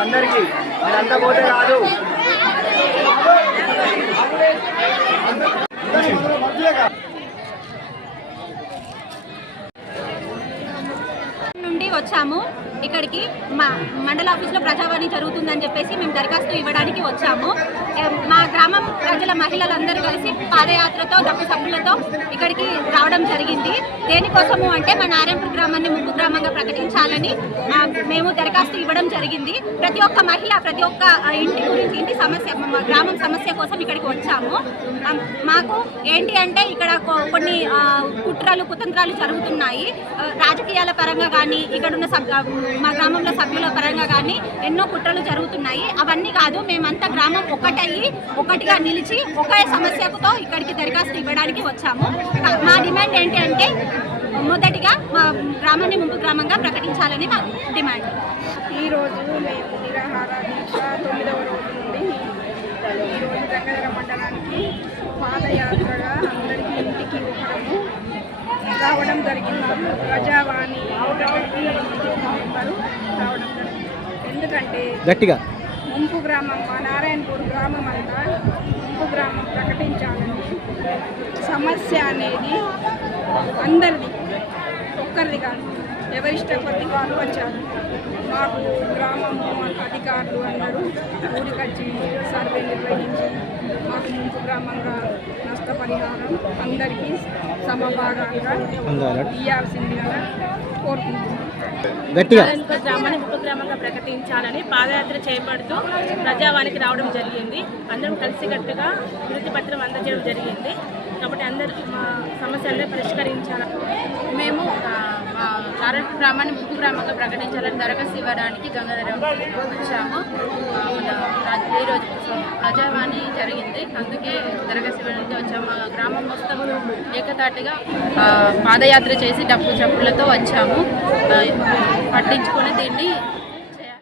అందరికి అంతా పోతే రాదు. నుండి వచ్చాము ఇక్కడికి. మా మండల ఆఫీస్లో ప్రజావాణి జరుగుతుందని చెప్పేసి మేము దరఖాస్తు ఇవ్వడానికి వచ్చాము. మా గ్రామం ప్రజల మహిళలందరూ కలిసి పాదయాత్రతో డప్పు సభ్యులతో ఇక్కడికి రావడం జరిగింది. దేనికోసము అంటే మా నారాయణపూర్ గ్రామాన్ని ముంపు గ్రామంగా ప్రకటించాలని మేము దరఖాస్తు ఇవ్వడం జరిగింది. ప్రతి ఒక్క మహిళ ప్రతి ఒక్క ఇంటి గురించి ఇంటి సమస్య గ్రామం సమస్య కోసం ఇక్కడికి వచ్చాము. మాకు ఏంటి అంటే ఇక్కడ కొన్ని కుట్రలు కుతంత్రాలు జరుగుతున్నాయి. రాజకీయాల పరంగా కానీ ఇక్కడున్న మా గ్రామంలో సభ్యుల పరంగా కానీ ఎన్నో కుట్రలు జరుగుతున్నాయి. అవన్నీ కాదు, మేమంతా గ్రామం ఒకటిగా నిలిచి ఒకే సమస్యతో ఇక్కడికి దరఖాస్తు ఇవ్వడానికి వచ్చాము. మా డిమాండ్ ఏంటి అంటే మొదటిగా మా గ్రామాన్ని ముంపు గ్రామంగా ప్రకటించాలని మా డిమాండ్. ఈరోజు మేము నిరాహార దీక్ష 9వ రోజు నుండి ఈరోజు గంగాధర మండలానికి పాదయాత్రగా అందరికీ ఇంటికి ఒకరము రావడం జరిగింది. ప్రజావాణి మెంబరు రావడం జరిగింది. ఎందుకంటే గట్టిగా ముంపు గ్రామం మా నారాయణపూర్ గ్రామం అంతా ముంపు గ్రామం ప్రకటించాలని, సమస్య అనేది అందరిది ఒక్కరిది కాదు, ఎవరిష్ట కొద్ది వాళ్ళు వచ్చారు. మాకు గ్రామం అధికారులు అందరూ ఊరికొచ్చి సర్వే నిర్వహించి మాకు ముంపు గ్రామంగా నష్టపరిహారం అందరికీ సమభాగాలుగా ఇవ్వాల్సిందిగా కోరుకుంటున్నాం. గ్రామాన్ని ముంపు గ్రామంగా ప్రకటించాలని పాదయాత్ర చేపడుతూ ప్రజావానికి రావడం జరిగింది. అందరం కలిసికట్టుగా వినతి పత్రం అందజేయడం జరిగింది. కాబట్టి అందరూ మా సమస్యలను పరిష్కరించాలి. మేము మా నారాయణపూర్ గ్రామాన్ని ముంపు గ్రామంగా ప్రకటించాలని దరఖాస్తు ఇవ్వడానికి గంగాధరం వచ్చాము. ఈరోజు ప్రజావాణి జరిగింది, అందుకే దరఖాస్తు ఇవ్వడానికి వచ్చాము. మా గ్రామం మొత్తం ఏకతాటిగా పాదయాత్ర చేసి డప్పు చప్పులతో వచ్చాము. పట్టించుకొని దీన్ని